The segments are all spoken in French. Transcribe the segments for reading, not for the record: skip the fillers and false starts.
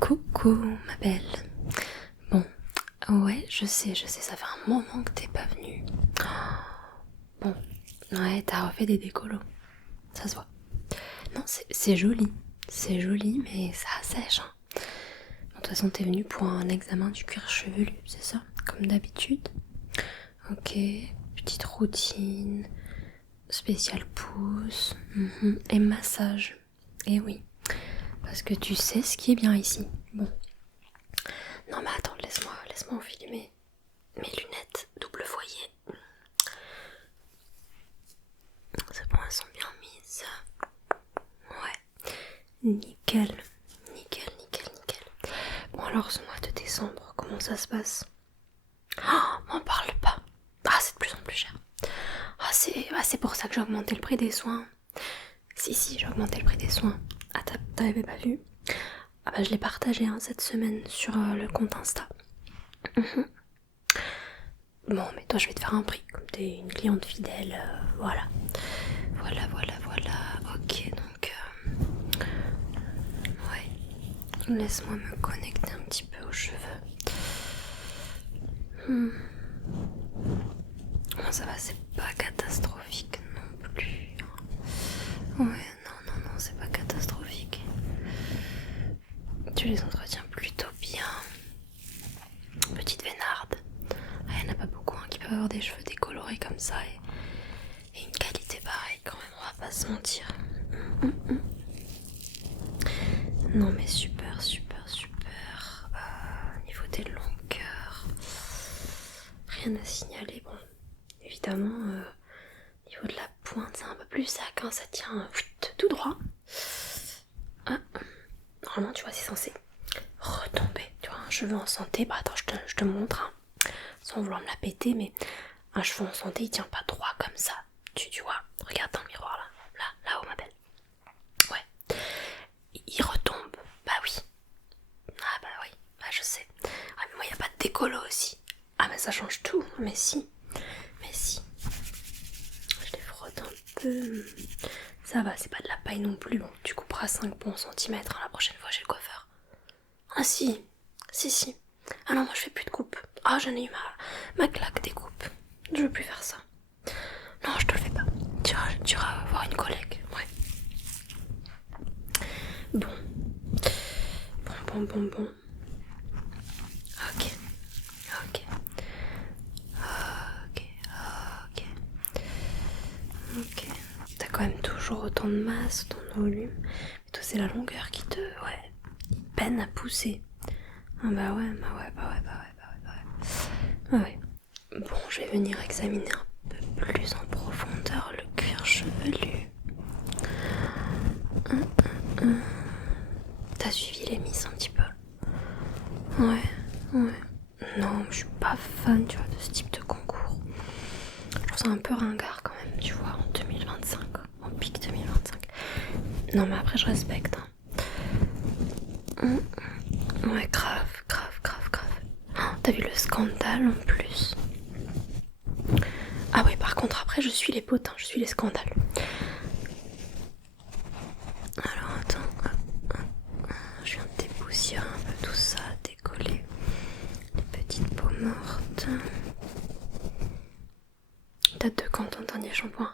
Coucou ma belle. Bon, ouais, je sais, ça fait un moment que t'es pas venue. Bon, ouais, t'as refait des décolos, ça se voit. Non, c'est joli, mais ça sèche. Hein. Bon, de toute façon, t'es venue pour un examen du cuir chevelu, c'est ça? Comme d'habitude. Ok, petite routine, spécial pouce, et massage. Et oui, parce que tu sais ce qui est bien ici. Bon. Non mais attends, laisse-moi enfiler mes lunettes double foyer. C'est bon, elles sont bien mises. Ouais, nickel. Bon alors ce mois de décembre, comment ça se passe? Oh, m'en parle pas. Ah, c'est de plus en plus cher. Ah, c'est pour ça que j'ai augmenté le prix des soins. Si, j'ai augmenté le prix des soins. Ah, t'avais pas vu? Ah bah je l'ai partagé cette semaine sur le compte Insta. Bon, mais toi, je vais te faire un prix, comme t'es une cliente fidèle, voilà. Voilà. Ok, donc, ouais. Laisse-moi me connecter un petit peu aux cheveux. Bon, ça va, c'est pas catastrophique non plus. Ouais, non, c'est pas catastrophique. Tu les entretiens plutôt bien. Petite vénarde. Ah, il y en a pas beaucoup qui peuvent avoir des cheveux décolorés comme ça et une qualité pareille quand même, on va pas se mentir. Non mais super. Niveau des longueurs, rien à signaler. Bon, évidemment, niveau de la pointe, c'est un peu plus sec, ça tient tout droit. Ah, normalement, tu vois, c'est censé retomber. Tu vois, un cheveu en santé, bah attends, je te montre, sans vouloir me la péter, mais un cheveu en santé, il tient pas droit comme ça. Tu vois, regarde dans le miroir là-haut, ma belle. Ouais, il retombe, bah oui. Ah bah oui, bah je sais. Ah mais moi y a pas de décolo aussi. Ah mais ça change tout, mais si. Je les frotte un peu. Ça va, c'est pas de la paille non plus. Bon, tu couperas 5 bons centimètres la prochaine fois chez le coiffeur. Ah si. Ah non, moi je fais plus de coupe. Ah j'en ai eu ma claque des coupes. Je veux plus faire ça. Non, je te le fais pas. Tu iras voir une collègue, ouais. Bon. Ok. T'as quand même toujours autant de masse, autant de volume. Mais toi, c'est la longueur qui te peine à pousser. Ah bah ouais. Bon, je vais venir examiner un peu plus en profondeur le cuir chevelu. T'as suivi les miss un petit peu? Ouais. Non, je suis pas fan, tu vois, de ce type de concours. Je trouve ça un peu ringard quand même, tu vois, en 2025, en pic 2025. Non, mais après, je respecte. Ouais, grave. Oh, t'as vu le scandale en plus? Ah ouais, par contre, après, je suis les potins, je suis les scandales. Alors, attends. Je viens de dépoussiérer un peu tout ça, décoller les petites peaux mortes. Date de quand ton dernier shampoing?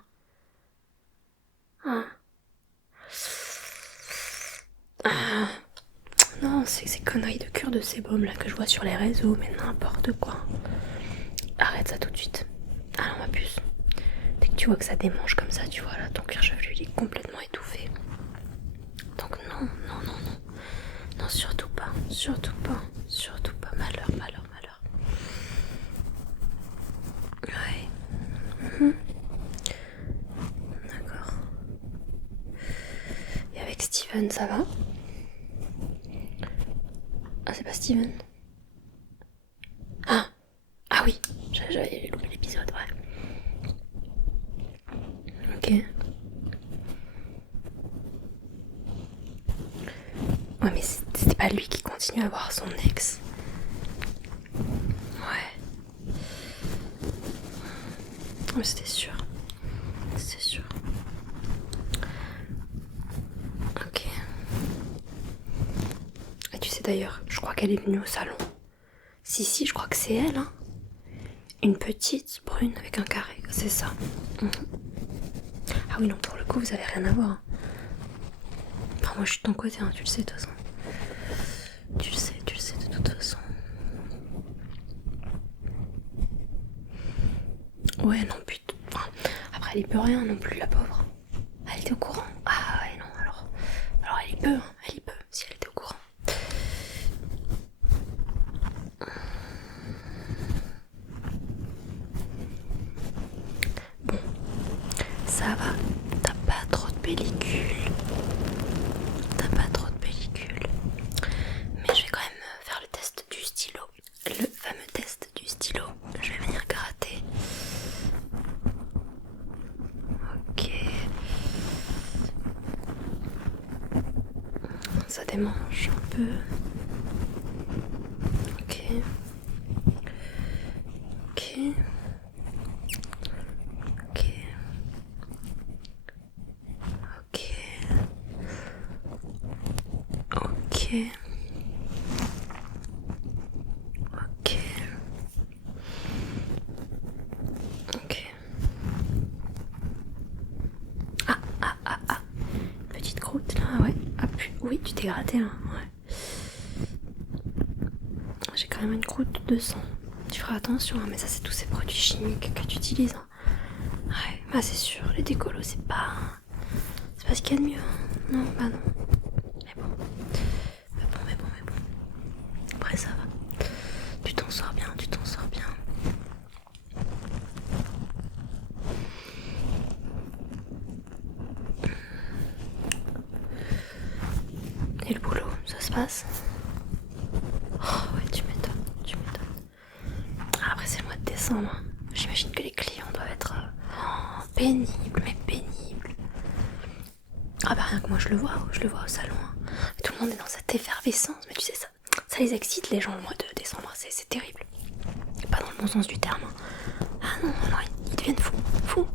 Non, c'est ces conneries de cure de sébum là que je vois sur les réseaux, mais n'importe quoi. Arrête ça tout de suite. Ah non, ma puce. Dès que tu vois que ça démange comme ça, tu vois là, ton cuir chevelu il est complètement étouffé. Donc non. Non, surtout pas. Malheur. Ouais. D'accord. Et avec Steven, ça va? Ah, c'est pas Steven? Ah oui, j'avais loupé l'épisode, ouais. Ok. Ouais, mais c'était pas lui qui continue à voir son ex. Ouais. Mais c'était sûr. Ok. Et tu sais c'est d'ailleurs? Je crois qu'elle est venue au salon. Si, je crois que c'est elle, hein. Une petite brune avec un carré, c'est ça. Ah oui, non, pour le coup, vous avez rien à voir. Enfin, moi, je suis de ton côté, hein, tu le sais de toute façon. Tu le sais de toute façon. Ouais, non, putain. Enfin, après, elle y peut rien non plus, la pauvre. Elle était au courant. Ah ouais, non, alors elle y peut, hein, elle y peut, si elle était au courant. Bon, ça va, t'as pas trop de pellicule. Mais je vais quand même faire le test du stylo. Le fameux test du stylo. Je vais venir gratter. Ok. Ça démange un peu. Ok. Ok. Ok. Ok. Ok. Ok. Ok. Ah. Petite croûte là, ouais. Ah, oui, tu t'es gratté là, ouais. J'ai quand même une croûte de sang. Tu feras attention, hein, mais ça c'est tous ces produits chimiques que tu utilises. Hein. Ouais, bah c'est sûr, les décolos c'est pas ce qu'il y a de mieux. Hein. Non, bah non. Mais bon. Après ça va. Tu t'en sors bien. Et le boulot, ça se passe? Oh ouais, tu m'étonnes. Après c'est le mois de décembre. Hein. J'imagine que les clients doivent être pénibles. Ah bah rien que moi je le vois au salon. Hein. Tout le monde est dans cette effervescence, mais tu sais ça les excite les gens le mois de décembre, c'est terrible. Pas dans le bon sens du terme. Hein. Ah non, alors ils deviennent fous.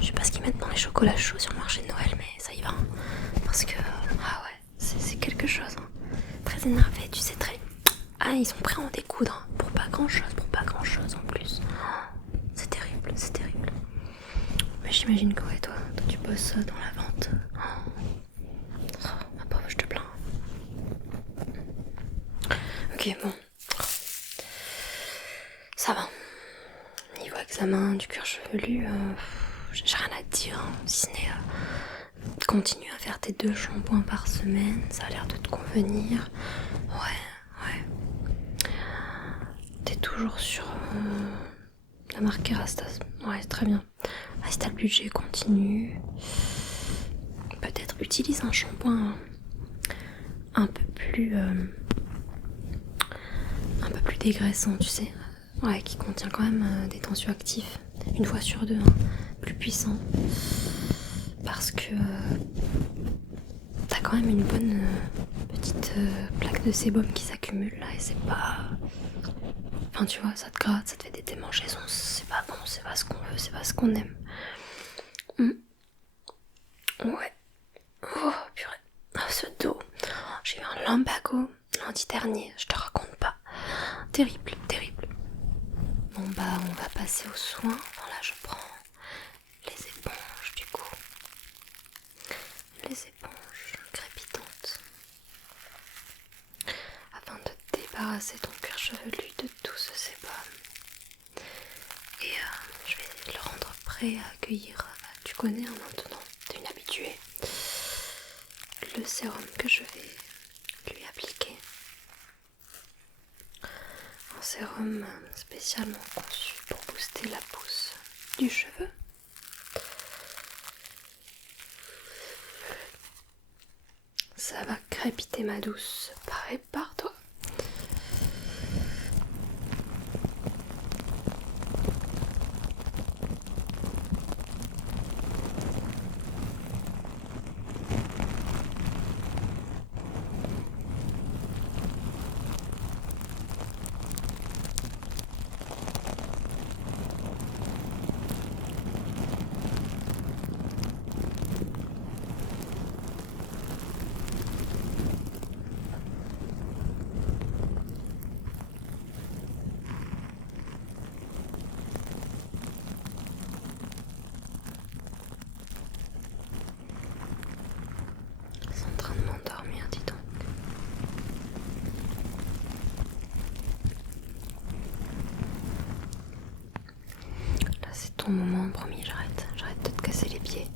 Je sais pas ce qu'ils mettent dans les chocolats chauds sur le marché de Noël, mais ça y va. Hein. Parce que, ah ouais, c'est quelque chose. Hein. Très énervé, tu sais, très... Ah, ils sont prêts à en découdre. Hein. Pour pas grand chose en plus. C'est terrible. Mais j'imagine que ouais, toi tu bosses dans la vente. Oh, ma pauvre, je te plains. Ok, bon. Ça va. Niveau examen du cuir chevelu, j'ai rien à te dire. Hein, si ce n'est continue à faire tes 2 shampoings par semaine. Ça a l'air de te convenir. Ouais. T'es toujours sur la marque Kerastase. Ouais, très bien. Ah, si t'as le budget, continue. Peut-être utilise un shampoing un peu plus dégraissant, tu sais. Ouais, qui contient quand même des tensioactifs. Une fois sur 2, hein, plus puissant. Parce que t'as quand même une bonne petite plaque de sébum qui s'accumule là et c'est pas... Enfin tu vois, ça te gratte, ça te fait des démangeaisons, c'est pas bon, c'est pas ce qu'on veut, c'est pas ce qu'on aime. Ouais. Oh purée. Oh, ce dos. J'ai eu un lumbago lundi dernier, je te raconte pas. Terrible. Bon bah on va passer aux soins. Enfin là je prends les éponges du coup. Les éponges crépitantes. Afin de débarrasser ton cuir chevelu de tout ce sébum. Et je vais le rendre prêt à accueillir. Tu connais maintenant, t'es une habituée. Le sérum que je vais lui appliquer. Un sérum spécialement conçu pour booster la pousse du cheveu. Ça va crépiter ma douce. Prépare-toi. ton moment, promis, j'arrête de te casser les pieds.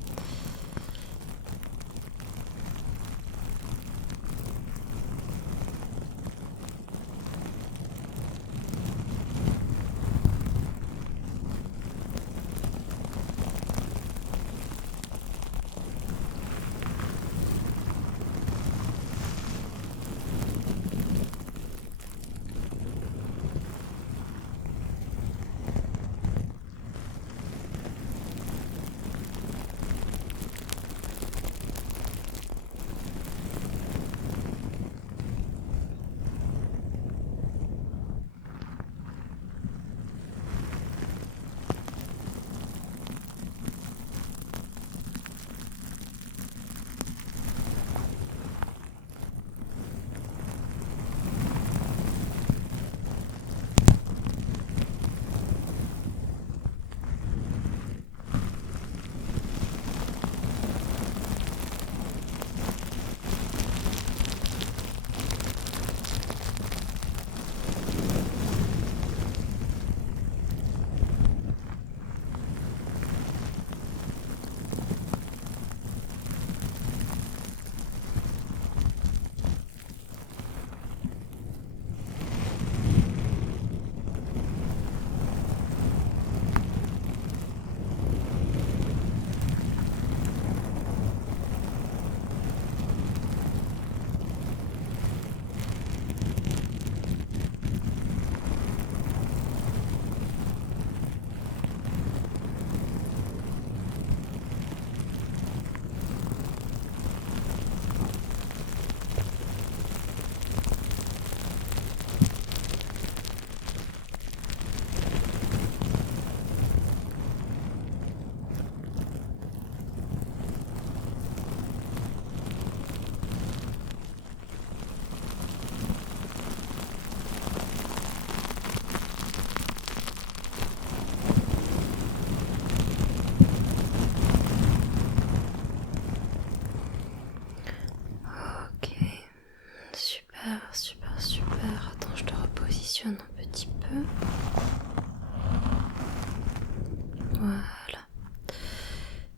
Super. Attends, je te repositionne un petit peu. Voilà.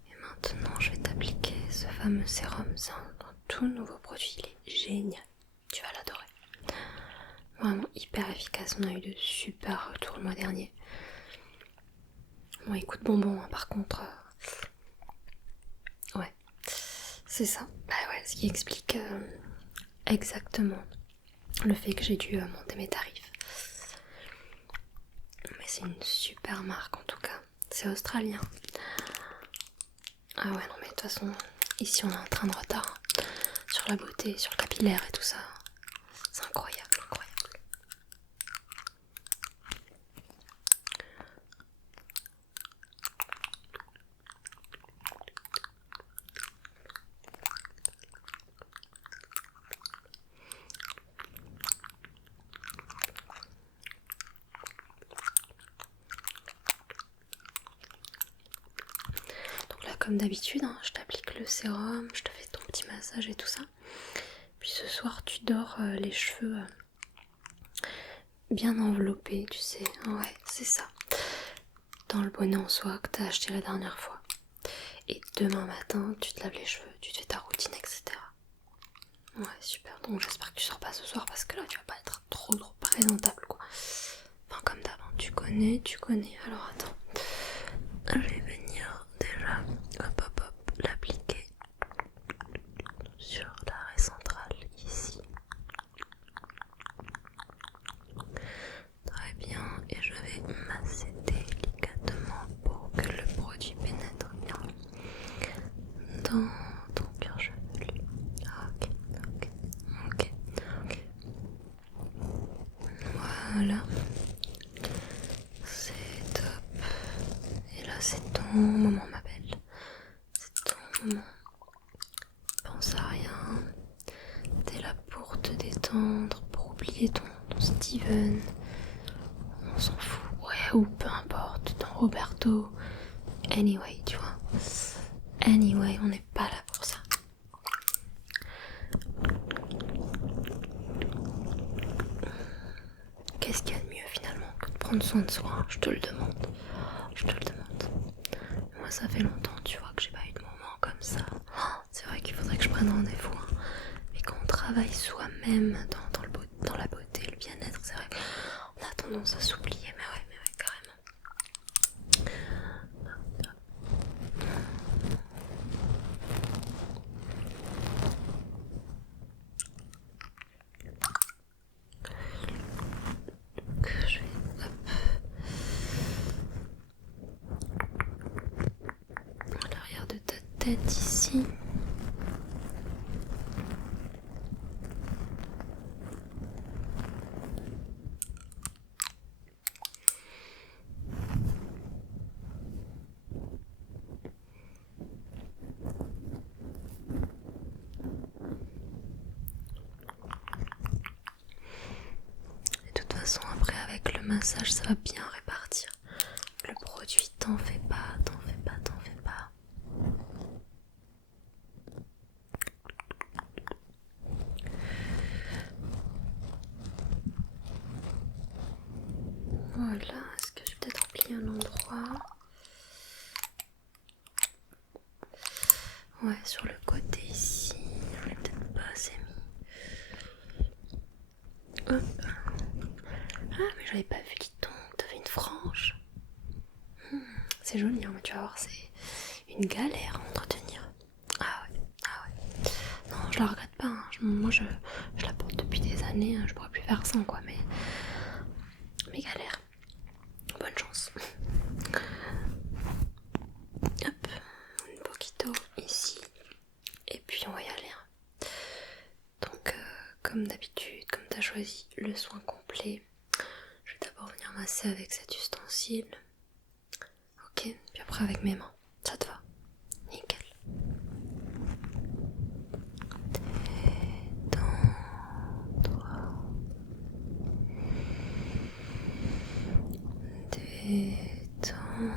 Et maintenant, je vais t'appliquer ce fameux sérum. C'est un tout nouveau produit. Il est génial. Tu vas l'adorer. Vraiment hyper efficace. On a eu de super retours le mois dernier. Bon, écoute, bonbon, hein, par contre. Ouais. C'est ça. Bah ouais, ce qui explique exactement le fait que j'ai dû monter mes tarifs. Mais c'est une super marque en tout cas. C'est australien. Ah ouais, non mais de toute façon, ici on a un train de retard sur la beauté, sur le capillaire et tout ça. C'est incroyable. Donc là, comme d'habitude, hein, je t'applique le sérum, je te fais ton petit massage et tout ça. Puis ce soir, tu dors les cheveux bien enveloppés, tu sais. Ouais, c'est ça. Dans le bonnet en soie que t'as acheté la dernière fois. Et demain matin, tu te laves les cheveux, tu te fais ta routine, etc. Ouais, super. Donc j'espère que tu sors pas ce soir parce que là, tu vas pas être trop présentable, quoi. Enfin, comme d'hab, hein, tu connais. Alors attends. Je vais venir déjà, hop, l'appliquer sur l'arrêt central ici. Très bien, et je vais masser délicatement pour que le produit pénètre bien dans ton cuir chevelu. Ok. Voilà. C'est top. Et là, c'est ton moment, ma belle. C'est ton moment. Pense à rien. T'es là pour te détendre, pour oublier ton Steven. On s'en fout. Ouais, ou peu importe. Ton Roberto. Anyway, tu vois. Anyway, on n'est pas là pour ça. Qu'est-ce qu'il y a de mieux finalement que de prendre soin de soi? Je te le demande. ça fait longtemps, tu vois, que j'ai pas eu de moment comme ça. C'est vrai qu'il faudrait que je prenne rendez-vous. Hein. Mais quand on travaille soi-même dans la beauté, le bien-être, c'est vrai qu'on a tendance à s'oublier. Mais ouais, carrément. Je vais, à l'arrière de ta tête ici. De toute façon, après, avec le massage, ça va bien répartir. Le produit, t'en fais pas. Voilà, est-ce que j'ai peut-être rempli un endroit? Ouais, sur le côté ici, on est peut-être pas assez mis. Hop. Ah, mais j'avais pas vu, dis donc, t'avais une frange. C'est joli, hein, mais tu vas voir, c'est une galère à entretenir. Ah ouais. Non, je la regrette pas, hein. Moi je la porte depuis des années, hein. Je pourrais plus faire sans quoi, mais galère. Bonne chance. Hop, une poquito ici. Et puis on va y aller. Hein. Donc, comme d'habitude, comme tu as choisi le soin complet, je vais d'abord venir masser avec cet ustensile. Ok, puis après avec mes mains. Ça te va? Nickel. Détends-toi.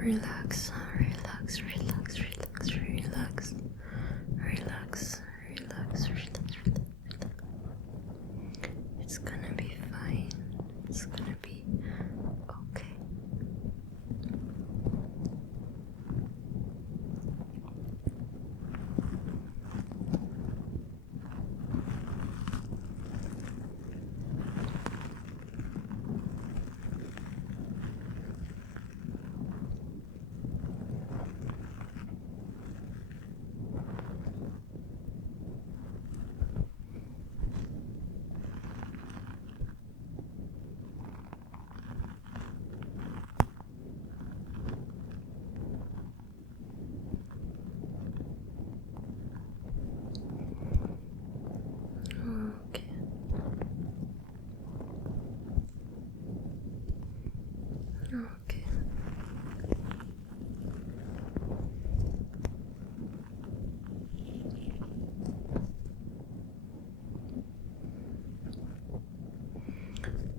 Relax, relax, relax, relax, relax, relax, relax, relax, relax. It's gonna be fine. It's gonna be okay. Ok.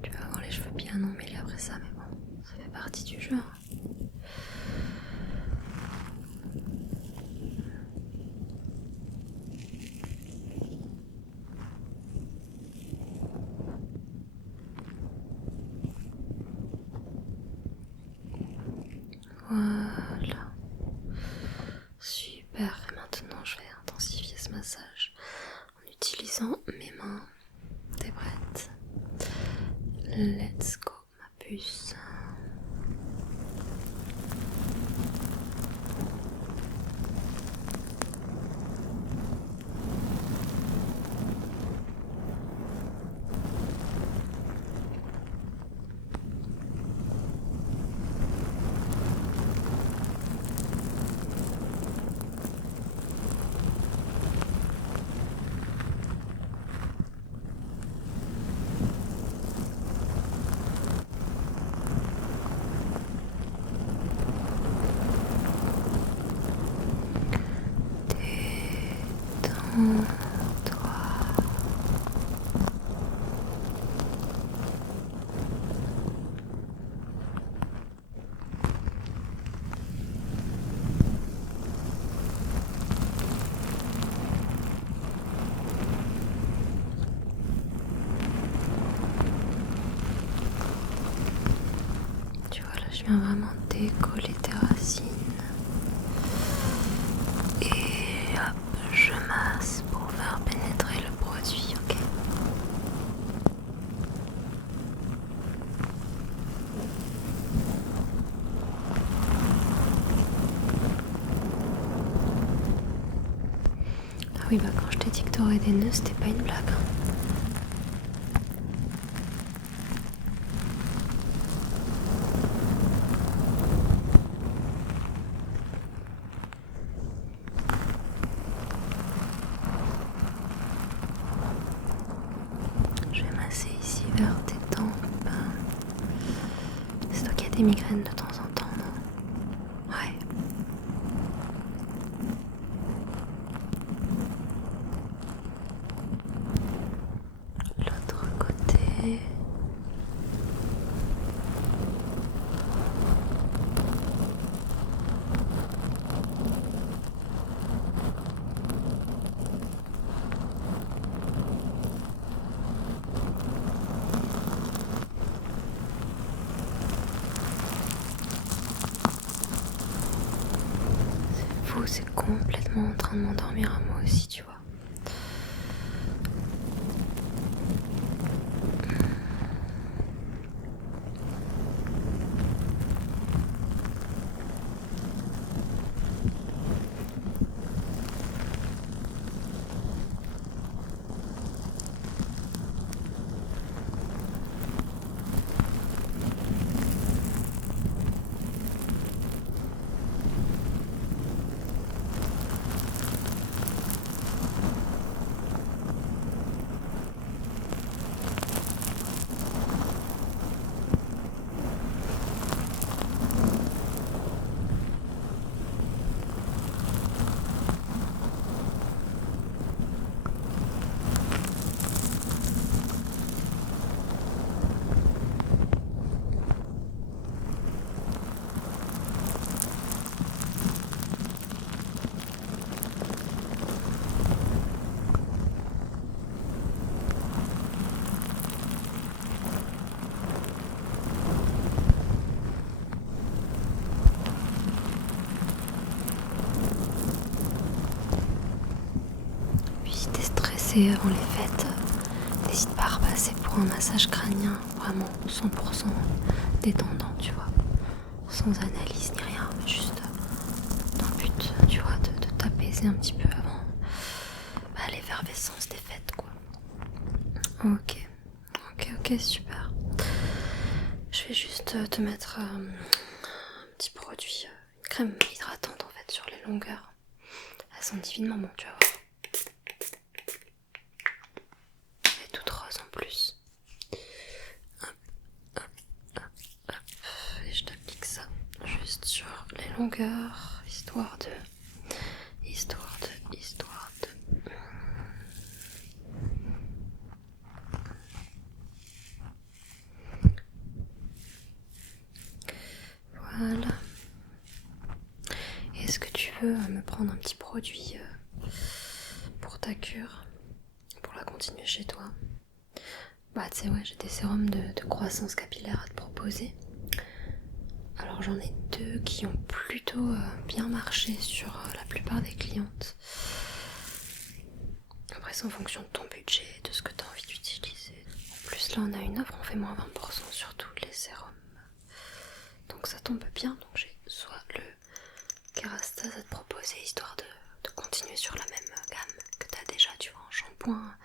Tu vas avoir les cheveux bien emmêlés après ça, mais bon, ça fait partie du jeu. Voilà. Super. Et maintenant, je vais intensifier ce massage en utilisant mes mains. T'es prête? Let's go, ma puce. viens vraiment décoller tes racines. Et hop, je masse pour faire pénétrer le produit, ok? Ah oui, bah quand je t'ai dit que t'aurais des nœuds, c'était pas une blague, hein. Je vais masser ici vers tes tempes. C'est toi qui as des migraines de temps en temps, non? Ouais. L'autre côté. C'est fou, c'est complètement en train de m'endormir à moi aussi, tu vois. Puis si t'es stressé avant les fêtes, n'hésite pas à repasser pour un massage crânien, vraiment 100% détendant, tu vois. Sans analyse ni rien, juste dans le but, tu vois, de t'apaiser un petit peu avant l'effervescence des fêtes, quoi. Ok, super. Je vais juste te mettre un petit produit, une crème hydratante en fait sur les longueurs. Elle sent divinement bon, tu vas voir. Elle est toute rose en plus. Hop, et je t'applique ça juste sur les longueurs, histoire de. Voilà. Est-ce que tu veux me prendre un petit produit pour ta cure, pour la continuer chez toi? Bah tu sais, ouais, j'ai des sérums de croissance capillaire à te proposer. Alors j'en ai 2 qui ont plutôt bien marché sur la plupart des clientes. Après c'est en fonction de ton budget, de ce que tu as envie d'utiliser. En plus là on a une offre, on fait moins 20% sur tous les sérums. Donc ça tombe bien, donc j'ai soit le Kerastase à te proposer, histoire de continuer sur la même gamme que tu as déjà, tu vois, en shampoing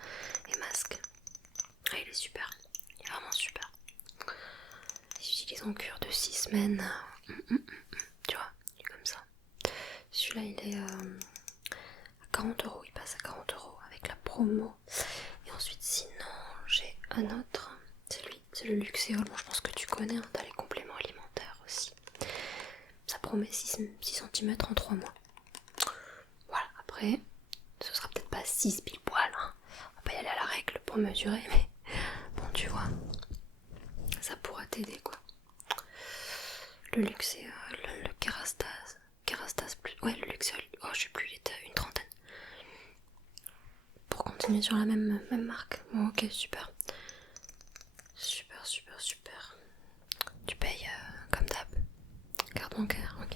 et masque. Ah, il est super, il est vraiment super. J'utilise en cure de 6 semaines, tu vois, il est comme ça. Celui-là il est à 40€, il passe à 40€ avec la promo. Et ensuite sinon j'ai un autre, c'est le Luxéol, bon je pense que tu connais, hein, t'as les compléments alimentaires aussi. Ça promet 6 cm en 3 mois. Voilà, après, ce sera peut-être pas 6 pile poil, hein. On va pas y aller à la règle pour mesurer, mais bon, tu vois, ça pourra t'aider quoi. Le Luxéol, le Kerastase plus. Ouais, le Luxéol, oh, je sais plus, il était à une trentaine. Pour continuer sur la même marque. Bon, ok, super. Super. Tu payes comme d'hab. ton cœur, ok.